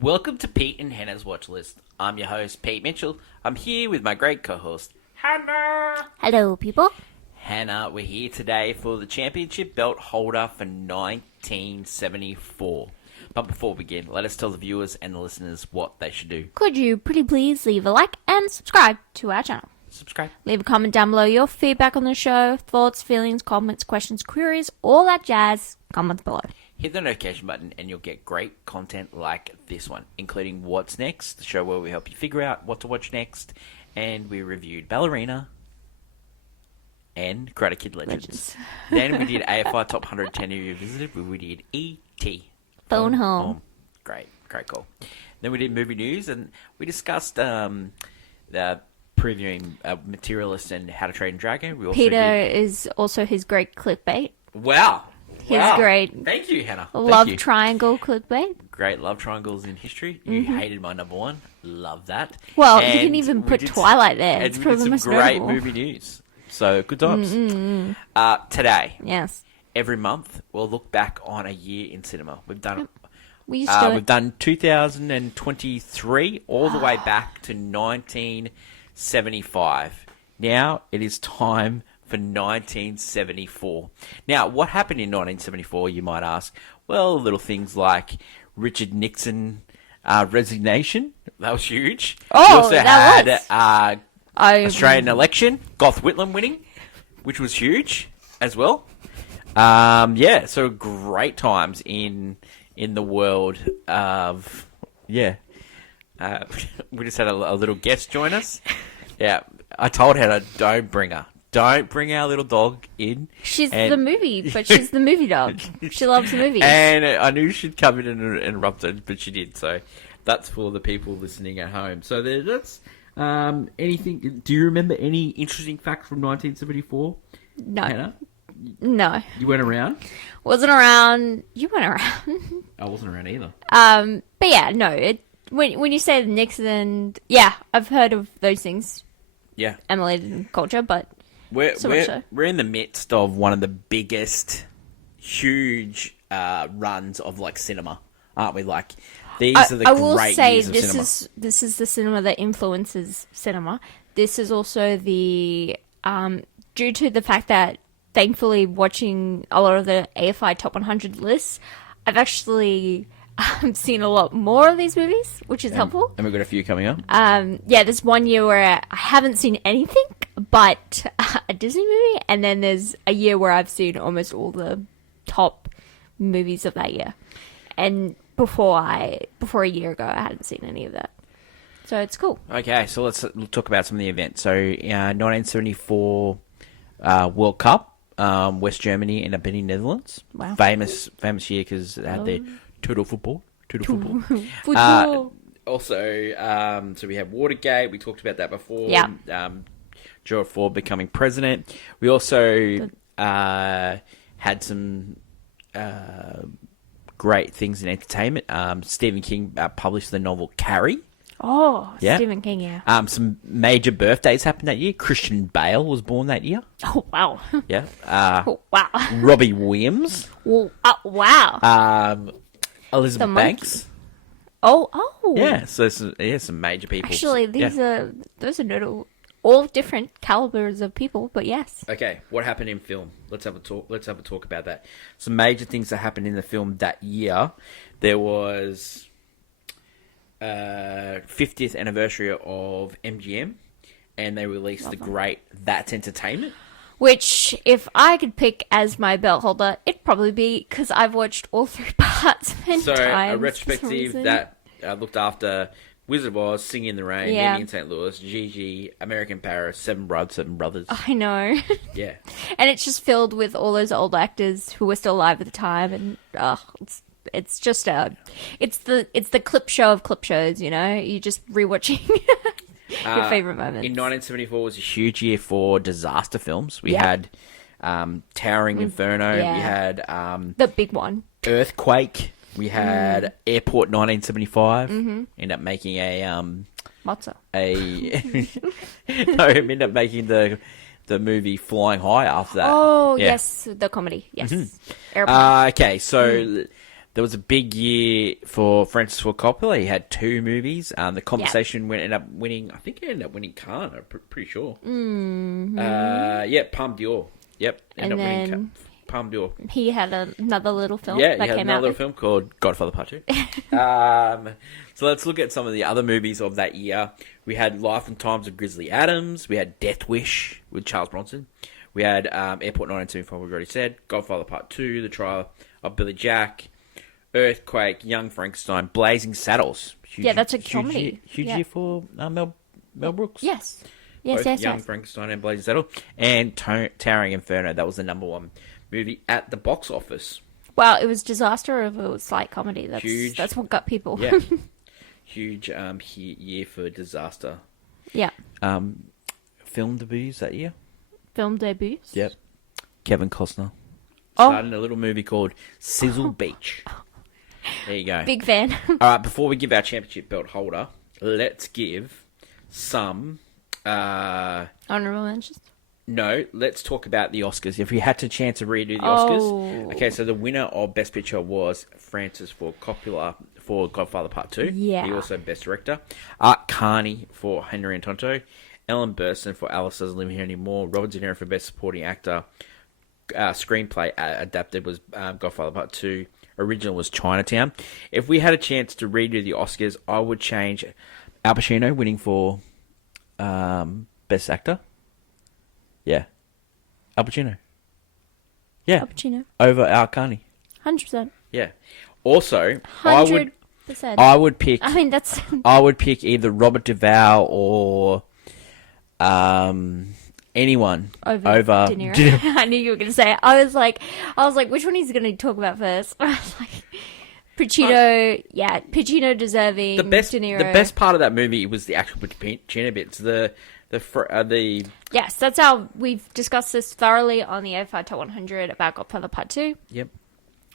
Welcome to Pete and Hannah's Watchlist. I'm your host, Pete Mitchell. I'm here with my great co-host, Hannah. Hello, people. Hannah, we're here today for the championship belt holder for 1974. But before we begin, let us tell the viewers and the listeners what they should do. Could you pretty please leave a like and subscribe to our channel? Subscribe. Leave a comment down below your feedback on the show, thoughts, feelings, comments, questions, queries, all that jazz. Comments below. Hit the notification button and you'll get great content like this one, including What's Next, the show where we help you figure out what to watch next. And we reviewed Ballerina and Karate Kid Legends. Then we did AFI Top 110 Who You Visited. We did E.T. Phone Home. Great call. Then we did movie news and we discussed the previewing Materialist and How to Train a Dragon. We also Peter is also his great clickbait. Wow. His great Thank you, Hannah. love Thank you. triangle clickbait. Great love triangles in history. You hated my number one. Love that. Well, And you can even we put did- Twilight there. And It's we probably did the some most great notable. movie news. So, good times. Today, Yes. every month, we'll look back on a year in cinema. We've done We used to do We've it. done 2023 all the way back to 1975. Now it is time for 1974. Now, what happened in 1974, you might ask? Well, little things like Richard Nixon resignation. That was huge. Oh, we also that had was. Australian election, Gough Whitlam winning, which was huge as well. So great times in the world of, we just had a little guest join us. Yeah, I told Hannah, don't bring her. Don't bring our little dog in. She's the movie, but she's the movie dog. She loves the movies. And I knew she'd come in and interrupt her, but she did. So that's for the people listening at home. So that's anything. Do you remember any interesting facts from 1974? No. Hannah? No. You weren't around? Wasn't around. You weren't around. I wasn't around either. But yeah, no. When you say Nixon, yeah, I've heard of those things. Yeah. Emulated in culture, but We're in the midst of one of the biggest, huge runs of like cinema, aren't we? Like these are the I will great say years of cinema. this is the cinema that influences cinema. This is also the due to the fact that thankfully watching a lot of the AFI Top 100 lists, I've actually seen a lot more of these movies, which is helpful. And we've got a few coming up. There's one year where I haven't seen anything but a Disney movie, and then there's a year where I've seen almost all the top movies of that year. And before a year ago, I hadn't seen any of that. So it's cool. Okay, so let's talk about some of the events. So, 1974 World Cup, West Germany ended up beating Netherlands. Wow. Famous year because they had the Total Football. Football. Also, so we had Watergate. We talked about that before. Yeah. Gerald Ford becoming president. We also had some great things in entertainment. Stephen King published the novel Carrie. Oh, Yeah. Stephen King, yeah. Some major birthdays happened that year. Christian Bale was born that year. Oh, wow. Yeah. Oh, wow. Robbie Williams. Wow. Elizabeth The Banks. Oh. Yeah. So some major people. Actually, those are notable, all different calibers of people, but yes. Okay, what happened in film? Let's have a talk about that. Some major things that happened in the film that year. There was 50th anniversary of MGM, and they released the great That's Entertainment. Which, if I could pick as my belt holder, it'd probably be because I've watched all three parts many So times. a retrospective that looked after Wizard of Oz, Singing in the Rain, Yeah. Meeting in St. Louis, Gigi, American Paris, Seven Brothers. I know. Yeah. And it's just filled with all those old actors who were still alive at the time, and it's just it's the clip show of clip shows, you know. You just rewatching your favorite moments. In 1974 was a huge year for disaster films. We had Towering Inferno. Yeah. We had the big one. Earthquake. We had Airport 1975. Ended up making Mozza. ended up making the movie Flying High after that. Oh, Yeah. yes, the comedy. Yes. Airplane. Okay, so There was a big year for Francis Ford Coppola. He had 2 movies. The Conversation ended up winning. I think it ended up winning Cannes. I'm pretty sure. Mm-hmm. Yeah, Palme d'Or. Yep, ended up winning then Palme d'Or. he had another little film Yeah, that he had came another out. little film called Godfather Part II. So let's look at some of the other movies of that year. We had Life and Times of Grizzly Adams. We had Death Wish with Charles Bronson. We had Airport 1975, we've already said. Godfather Part 2, The Trial of Billy Jack. Earthquake, Young Frankenstein, Blazing Saddles. Yeah, that's a comedy. Huge Yeah. year for Mel Brooks. Yes. Both Young Frankenstein and Blazing Saddles. And Towering Inferno. That was the #1 movie at the box office. Well, it was disaster if it was like comedy. Huge. That's what got people. Yeah. Huge year for disaster. Yeah. Film debuts that year. Film debuts. Yep. Kevin Costner. Oh. Started a little movie called Sizzle Beach. There you go. Big fan. All right, before we give our championship belt holder, let's give some... Honorable mentions. No, let's talk about the Oscars. If we had to chance to redo the Oh. Oscars... Okay, so the winner of Best Picture was Francis Ford Coppola for Godfather Part 2. Yeah. He also Best Director. Art Carney for Henry and Tonto. Ellen Burstyn for Alice Doesn't Live Here Anymore. Robert De Niro for Best Supporting Actor. Screenplay adapted was Godfather Part 2. Original was Chinatown. If we had a chance to redo the Oscars, I would change Al Pacino winning for Best Actor. Yeah. Al Pacino. Yeah. Al Pacino. Over Al Carney. 100%. Yeah. Also, 100%. I would pick I mean, that's... I would pick either Robert Duvall or anyone over De Niro. I knew you were going to say it. I was like, which one is he going to talk about first? I was like, Pacino, Pacino deserving. The best, De Niro. the best part of that movie was the actual Pacino bits. The Yes, that's how we've discussed this thoroughly on the AFI Top 100 about Godfather Part 2. Yep.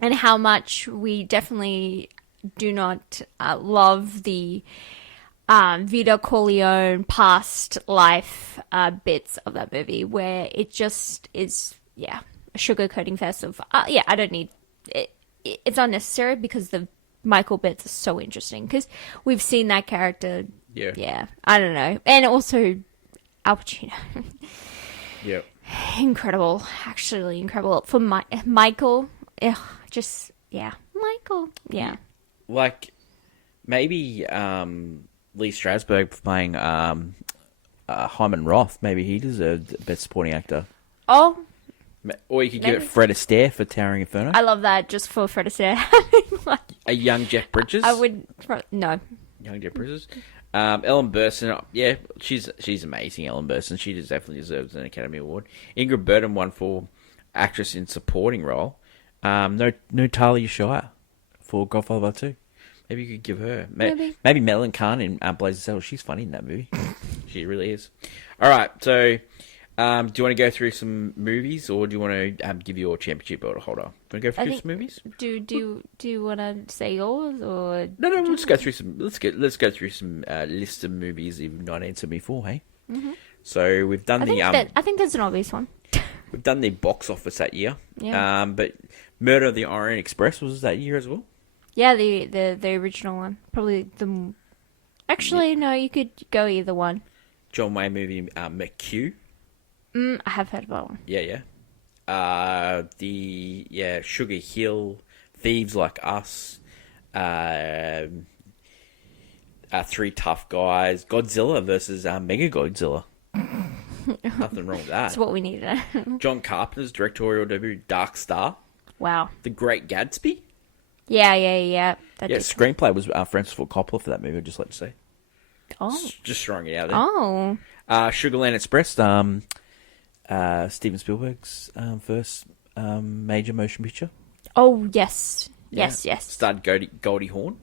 And how much we definitely do not love the Vito Corleone past life bits of that movie, where it just is, a sugarcoating fest of, I don't need it. It's unnecessary because the Michael bits are so interesting because we've seen that character. Yeah, I don't know. And also Al Pacino. Yep. Incredible, actually incredible. For Michael, Michael, yeah. Like, maybe Lee Strasberg playing Hyman Roth. Maybe he deserved Best Supporting Actor. Oh. Or you could give it Fred Astaire for Towering Inferno. I love that, just for Fred Astaire. A young Jeff Bridges. I would... No. Young Jeff Bridges. Ellen Burstyn, she's amazing, Ellen Burstyn. She definitely deserves an Academy Award. Ingrid Bergman won for Actress in Supporting Role. No Talia Shire for Godfather Part 2. Maybe you could give her. Maybe Madeline Kahn in Blazing Saddles. She's funny in that movie. She really is. All right, so do you want to go through some movies, or do you want to give your championship belt holder? Do you want to go through some movies? Do you want to say yours, or no? We'll just go through some. Let's go through some list of movies in 1974. Hey, so we've done I think that's an obvious one. We've done the box office that year. Yeah. But Murder of the Orient Express was that year as well. Yeah, the original one. Probably the... Actually, no, you could go either one. John Wayne movie, McHugh. I have heard of that one. Yeah. Sugar Hill, Thieves Like Us, Three Tough Guys, Godzilla versus Mega Godzilla. Nothing wrong with that. That's what we needed. John Carpenter's directorial debut, Dark Star. Wow. The Great Gatsby. Yeah. Screenplay was Francis Ford Coppola for that movie, I'd just like to say. Oh. Just throwing it out there. Oh. Sugarland Express, Steven Spielberg's first major motion picture. Oh, yes. Yes. Starred Goldie Hawn.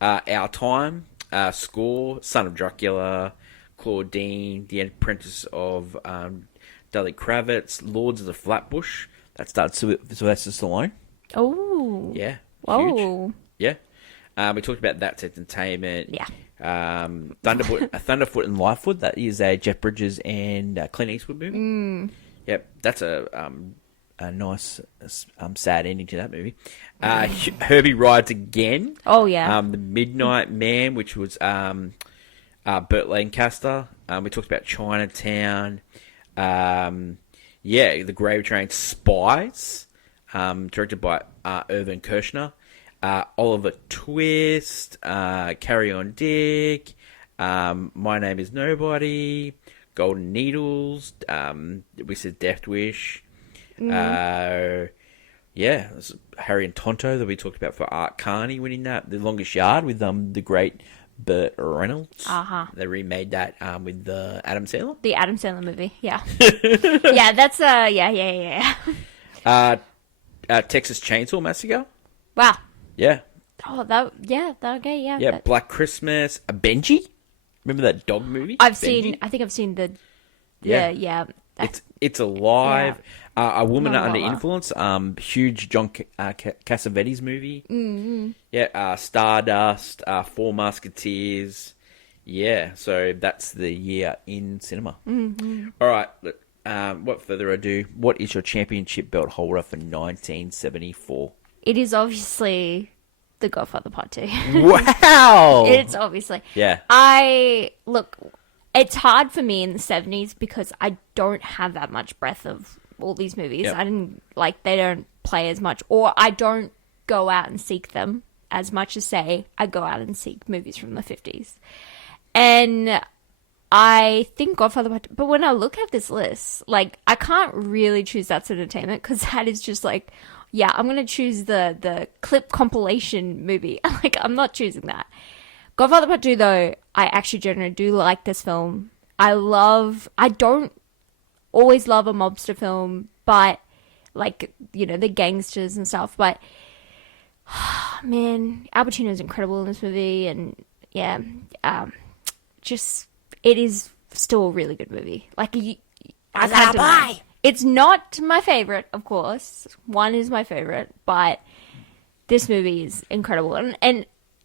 Our Time, Score, Son of Dracula, Claudine, The Apprentice of Dudley Kravitz, Lords of the Flatbush. That starred Sylvester Stallone. Oh. Yeah. Whoa. Huge. Yeah. We talked about That's Entertainment. Yeah. Thunderfoot and Lightfoot. That is a Jeff Bridges and Clint Eastwood movie. Yep. That's a a nice sad ending to that movie. Herbie Rides Again. Oh yeah. The Midnight Man, which was Burt Lancaster. We talked about Chinatown. The Grave Train Spies, directed by Irvin Kershner. Oliver Twist, Carry On Dick, My Name Is Nobody, Golden Needles, we said Death Wish. Harry and Tonto that we talked about for Art Carney winning that. The Longest Yard with the great Burt Reynolds. They remade that with the Adam Sandler. The Adam Sandler movie, yeah. Yeah, that's yeah. Texas Chainsaw Massacre. Wow. Yeah. Oh, okay, yeah. Yeah, Black Christmas. Benji. Remember that dog movie? I Benji? think I've seen the Yeah. It's Alive. Yeah. A Woman Not Under well. Influence. Huge John Cassavetes movie. Mm-hmm. Yeah. Stardust. Four Musketeers. Yeah. So that's the year in cinema. Mm-hmm. All right. Look, what further ado? What is your championship belt holder for 1974? It is obviously The Godfather Part II. Wow. It's obviously. Yeah. It's hard for me in the 70s because I don't have that much breadth of all these movies. Yep. They don't play as much, or I don't go out and seek them as much as, say, I go out and seek movies from the 50s. And I think Godfather Part II, but when I look at this list, like, I can't really choose That's Entertainment because that is just like, yeah, I'm going to choose the clip compilation movie. Like, I'm not choosing that. Godfather Part II, though, I actually generally do like this film. I don't always love a mobster film, but, like, the gangsters and stuff, but, man, Al Pacino's incredible in this movie, and, yeah, it is still a really good movie. Like, I gotta buy! It's not my favorite, of course. One is my favorite, but this movie is incredible, and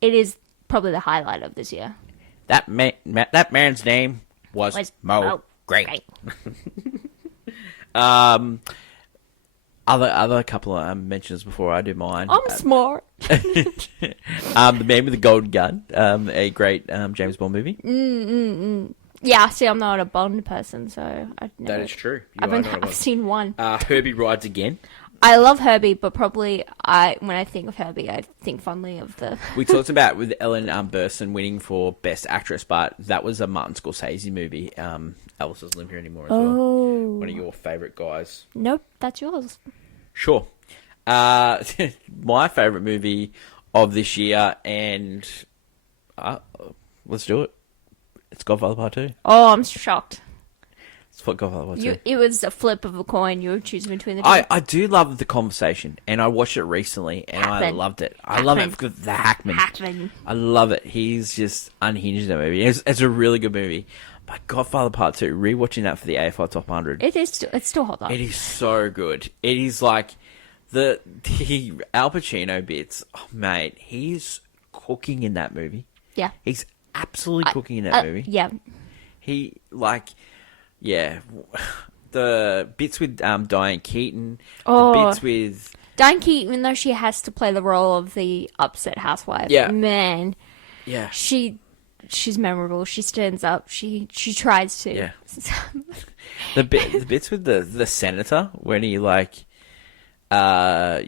it is probably the highlight of this year. That man's name was Mo Great. Other couple of mentions before I do mine. I'm smart. The Man with the Golden Gun, a great James Bond movie. Yeah, see, I'm not a Bond person, so That is true. I've seen one. Herbie Rides Again. I love Herbie, but probably when I think of Herbie, I think fondly of the... We talked about with Ellen Burstyn winning for Best Actress, but that was a Martin Scorsese movie. Alice doesn't live here anymore as well. One of your favourite guys. Nope, that's yours. Sure. My favourite movie of this year, and let's do it. It's Godfather Part II. Oh, I'm shocked. It's Godfather Part II. It was a flip of a coin. You were choosing between the two. I do love the conversation, and I watched it recently, and I loved it. I love it because the Hackman. I love it. He's just unhinged in that movie. It's a really good movie. But Godfather Part II, rewatching that for the AFI Top 100. It's still hot up. It is so good. It is like the Al Pacino bits. Oh, mate, he's cooking in that movie. Yeah. He's absolutely cooking in that movie. Yeah. The bits with Diane Keaton. Oh. The bits with Diane Keaton, even though she has to play the role of the upset housewife. Yeah. Man. Yeah. She's memorable. She stands up. She tries to. Yeah. The bits with the senator when he when at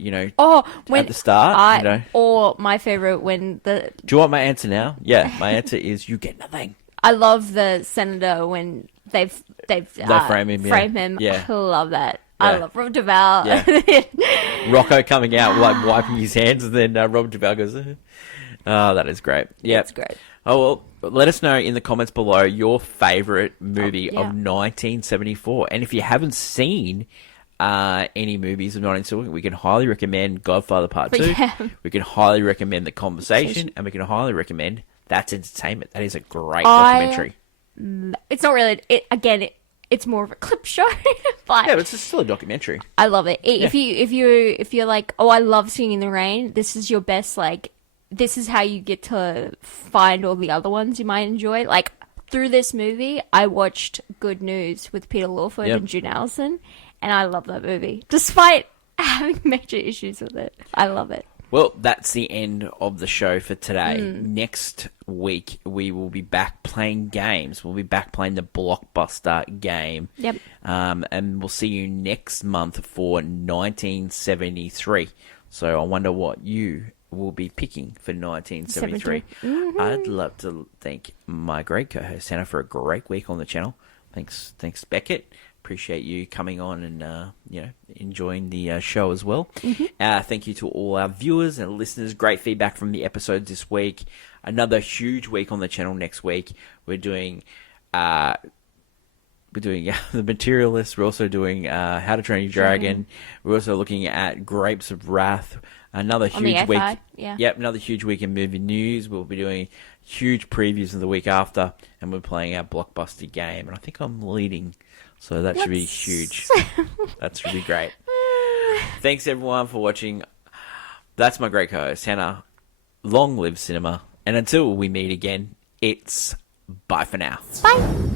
the start, or my favorite when Do you want my answer now? Yeah, my answer is you get nothing. I love the senator when they frame him. Yeah. I love that. Yeah. I love Rob Duvall. Yeah. Rocco coming out wiping his hands, and then Rob Duvall goes, "Oh, that is great." Yeah, it's great. Oh well, let us know in the comments below your favorite movie of 1974, and if you haven't seen any movies of 1974, we can highly recommend Godfather Part II. Yeah. We can highly recommend The Conversation, and we can highly recommend That's Entertainment. That is a great documentary. It's not really. It's more of a clip show, but yeah, but it's still a documentary. I love it. If you're like, oh, I love Singing in the Rain, this is your best. Like, this is how you get to find all the other ones you might enjoy. Like, through this movie, I watched Good News with Peter Lawford and June Allison, and I love that movie, despite having major issues with it. I love it. Well, that's the end of the show for today. Next week, we will be back playing games. We'll be back playing the Blockbuster game. Yep. And we'll see you next month for 1973. So I wonder what you will be picking for 1973. I'd love to thank my great co-host, Hannah, for a great week on the channel. Thanks, Beckett. Appreciate you coming on and enjoying the show as well. Thank you to all our viewers and listeners. Great feedback from the episodes this week. Another huge week on the channel next week. We're doing The Materialist. We're also doing How to Train Your Dragon. We're also looking at Grapes of Wrath. Another huge week. Yep, another huge week in movie news. We'll be doing huge previews of the week after, and we're playing our Blockbuster game. And I think I'm leading. So that should be huge. That should be great. Thanks, everyone, for watching. That's my great co-host, Hannah. Long live cinema. And until we meet again, it's bye for now. Bye.